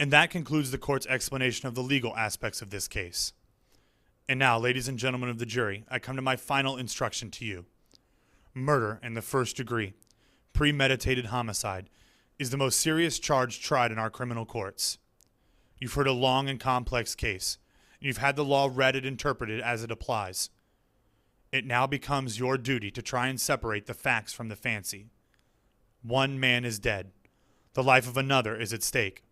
And that concludes the court's explanation of the legal aspects of this case. And now, ladies and gentlemen of the jury, I come to my final instruction to you. Murder in the first degree, premeditated homicide, is the most serious charge tried in our criminal courts. You've heard a long and complex case, and you've had the law read and interpreted as it applies. It now becomes your duty to try and separate the facts from the fancy. One man is dead. The life of another is at stake.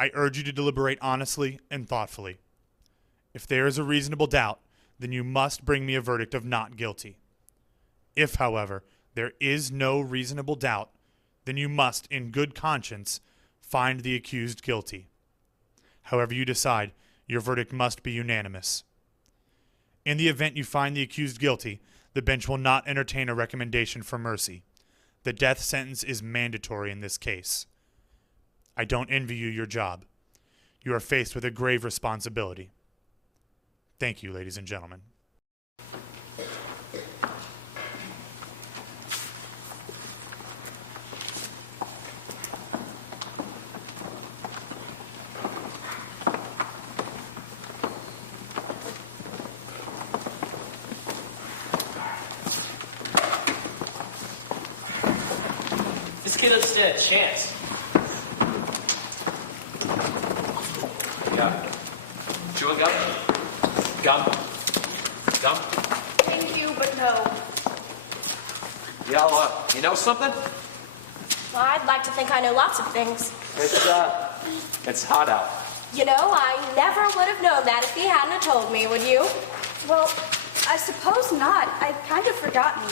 I urge you to deliberate honestly and thoughtfully. If there is a reasonable doubt, then you must bring me a verdict of not guilty. If, however, there is no reasonable doubt, then you must, in good conscience, find the accused guilty. However you decide, your verdict must be unanimous. In the event you find the accused guilty, the bench will not entertain a recommendation for mercy. The death sentence is mandatory in this case. I don't envy you your job. You are faced with a grave responsibility. Thank you, ladies and gentlemen. This kid doesn't stand a chance. Yeah. Chewing gum? Gum? Gum? Thank you, but no. Y'all, you know something? Well, I'd like to think I know lots of things. It's hot out. You know, I never would have known that if he hadn't have told me, would you? Well, I suppose not. I'd kind of forgotten.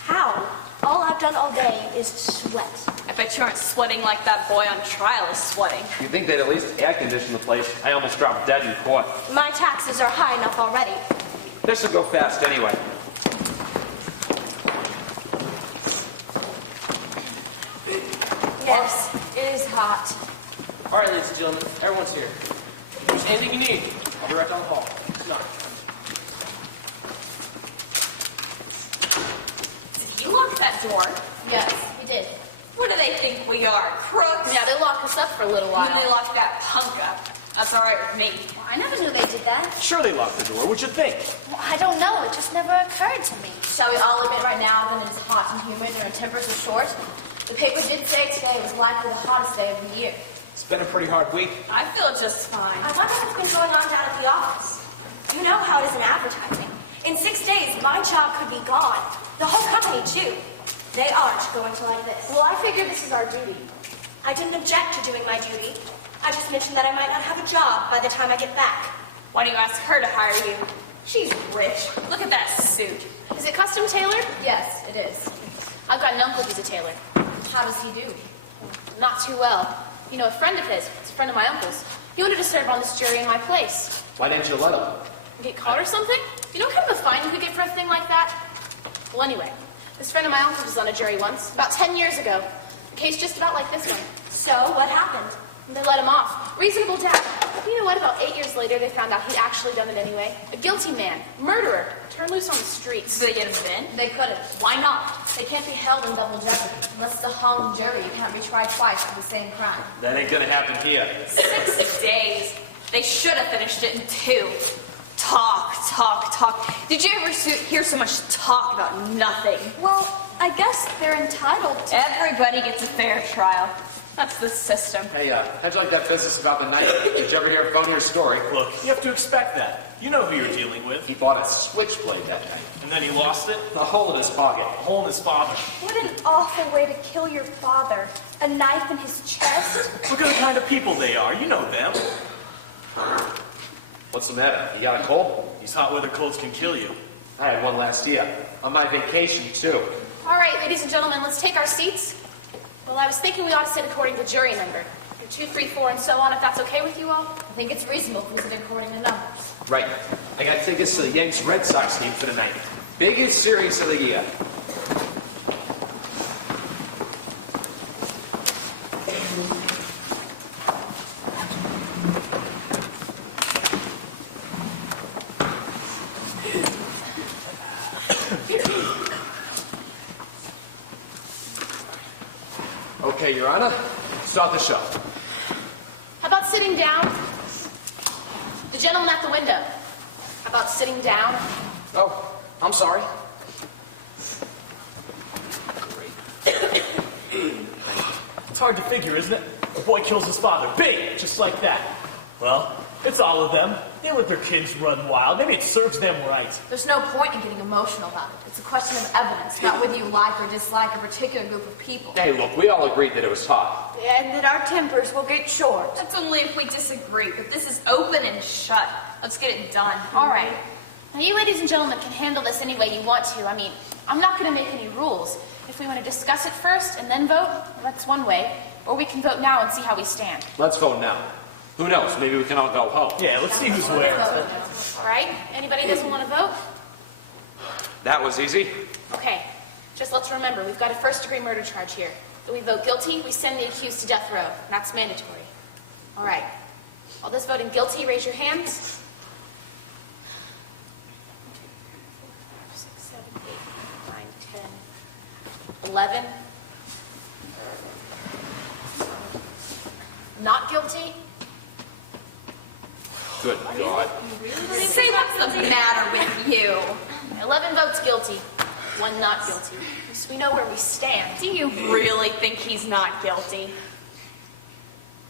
How? All I've done all day is sweat. I bet you aren't sweating like that boy on trial is sweating. You think they'd at least air condition the place? I almost dropped dead in court. My taxes are high enough already. This will go fast anyway. Yes, it is hot. All right, ladies and gentlemen, everyone's here. If there's anything you need, I'll be right down the hall. Come on. Did you lock that door? Yes, we did. What do they think we are, crooks? Yeah, they locked us up for a little while. When they locked that punk up. That's all right with me. Well, I never knew they did that. Sure they locked the door. What'd you think? Well, I don't know. It just never occurred to me. Shall we all admit right now that it's hot and humid and our tempers are short? The paper did say today was likely the hottest day of the year. It's been a pretty hard week. I feel just fine. I wonder what's been going on down at the office. You know how it is in advertising. In 6 days, my job could be gone. The whole company, too. They aren't going to like this. Well, I figure this is our duty. I didn't object to doing my duty. I just mentioned that I might not have a job by the time I get back. Why don't you ask her to hire you? She's rich. Look at that suit. Is it custom tailored? Yes, it is. I've got an uncle who's a tailor. How does he do? Not too well. You know, a friend of his, it's a friend of my uncle's, he wanted to serve on this jury in my place. Why didn't you let him? Get caught or something? You know what kind of a fine you could get for a thing like that? Well, anyway, this friend of my uncle's was on a jury once, about 10 years ago. A case just about like this one. So, what happened? They let him off. Reasonable doubt. You know what? About 8 years later, they found out he'd actually done it anyway. A guilty man. Murderer. Turned loose on the streets. So they get him in? They couldn't. Why not? They can't be held in double jeopardy. Unless it's a hung jury, you can't be tried twice for the same crime. That ain't gonna happen here. 6 days. They should have finished it in 2. Talk, talk, talk. Did you ever hear so much talk about nothing? Well, I guess they're entitled to... Everybody gets a fair trial. That's the system. Hey, how'd you like that business about the night? Did you ever hear a phonier story? Look, you have to expect that. You know who you're dealing with. He bought a switchblade that night. And then he lost it? A hole in his pocket. A hole in his father. What an awful way to kill your father. A knife in his chest. Look at the kind of people they are. You know them. What's the matter? You got a cold? These hot weather colds can kill you. I had one last year. On my vacation, too. All right, ladies and gentlemen, let's take our seats. Well, I was thinking we ought to sit according to jury number. 2, 3, 4, and so on, if that's okay with you all. I think it's reasonable if we sit according to numbers. Right. I got tickets to the Yanks Red Sox game for tonight. Biggest series of the year. Okay, Your Honor, start the show. sitting down? The gentleman at the window. How about sitting down? Oh, I'm sorry. It's hard to figure, isn't it? A boy kills his father. Big! Just like that. Well, it's all of them. They let their kids run wild. Maybe it serves them right. There's no point in getting emotional about it. It's a question of evidence, not whether you like or dislike a particular group of people. Hey, look, we all agreed that it was hot. And that our tempers will get short. That's only if we disagree, but this is open and shut. Let's get it done. All right. Now, you ladies and gentlemen can handle this any way you want to. I mean, I'm not going to make any rules. If we want to discuss it first and then vote, well, that's one way. Or we can vote now and see how we stand. Let's vote now. Who knows? Maybe we can all go home. Yeah, let's see who's where. All right? Anybody doesn't want to vote? That was easy. Okay. Just let's remember, we've got a first-degree murder charge here. If we vote guilty, we send the accused to death row. That's mandatory. All right. All those voting guilty, raise your hands. 6, 7, 8, 9, 10, 11. Not guilty? Good God. Say what's the matter with you? 11 votes guilty, 1 not guilty. So we know where we stand. Do you really think he's not guilty?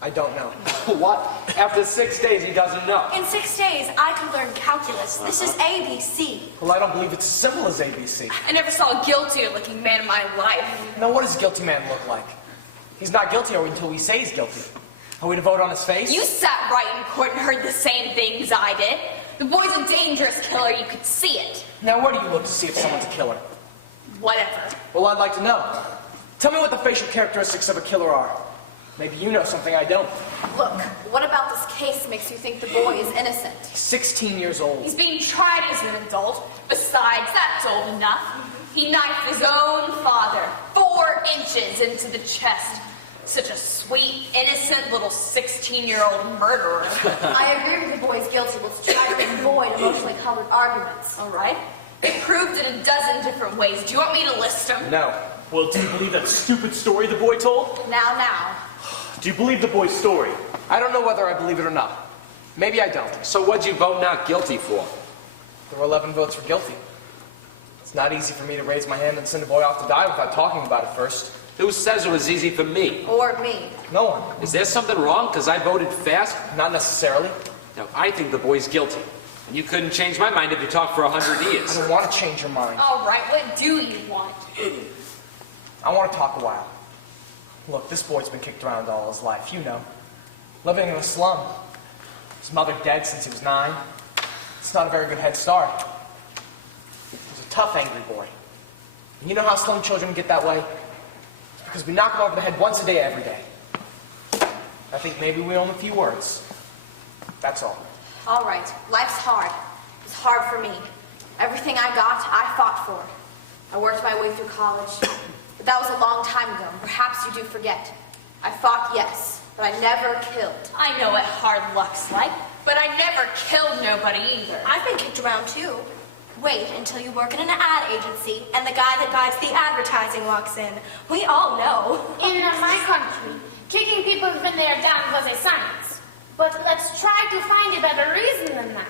I don't know. What? After 6 days, he doesn't know. In 6 days, I can learn calculus. This is ABC. Well, I don't believe it's as simple as ABC. I never saw a guiltier-looking man in my life. Now, what does a guilty man look like? He's not guilty until we say he's guilty. Are we to vote on his face? You sat right in court and heard the same things I did. The boy's a dangerous killer. You could see it. Now, where do you look to see if someone's a killer? Whatever. Well, I'd like to know. Tell me what the facial characteristics of a killer are. Maybe you know something I don't. Look, what about this case makes you think the boy is innocent? He's 16 years old. He's being tried as an adult. Besides, that's old enough. He knifed his own father 4 inches into the chest. Such a sweet, innocent little 16-year-old murderer. I agree with the boy's guilty. Let's try to avoid emotionally colored arguments. All right? It proved it a dozen different ways. Do you want me to list them? No. Well, do you believe that stupid story the boy told? Now. Do you believe the boy's story? I don't know whether I believe it or not. Maybe I don't. So what'd you vote not guilty for? There were 11 votes for guilty. It's not easy for me to raise my hand and send a boy off to die without talking about it first. Who says it was easy for me? Or me. No one. Is there something wrong because I voted fast? Not necessarily. No, I think the boy's guilty. And you couldn't change my mind if you talked for 100 years. I don't want to change your mind. All right, what do you want? I want to talk a while. Look, this boy's been kicked around all his life, you know. Living in a slum. His mother dead since he was 9. It's not a very good head start. He's a tough, angry boy. And you know how slum children get that way? It's because we knock him over the head once a day, every day. I think maybe we owe him a few words. That's all. All right, life's hard. It's hard for me. Everything I got, I fought for. I worked my way through college. But that was a long time ago. Perhaps you do forget. I fought, yes, but I never killed. I know what hard luck's like, but I never killed nobody either. I've been kicked around too. Wait until you work in an ad agency and the guy that guides the advertising walks in. We all know. In my country, kicking people when they are down was a science. But let's try to find a better reason than that.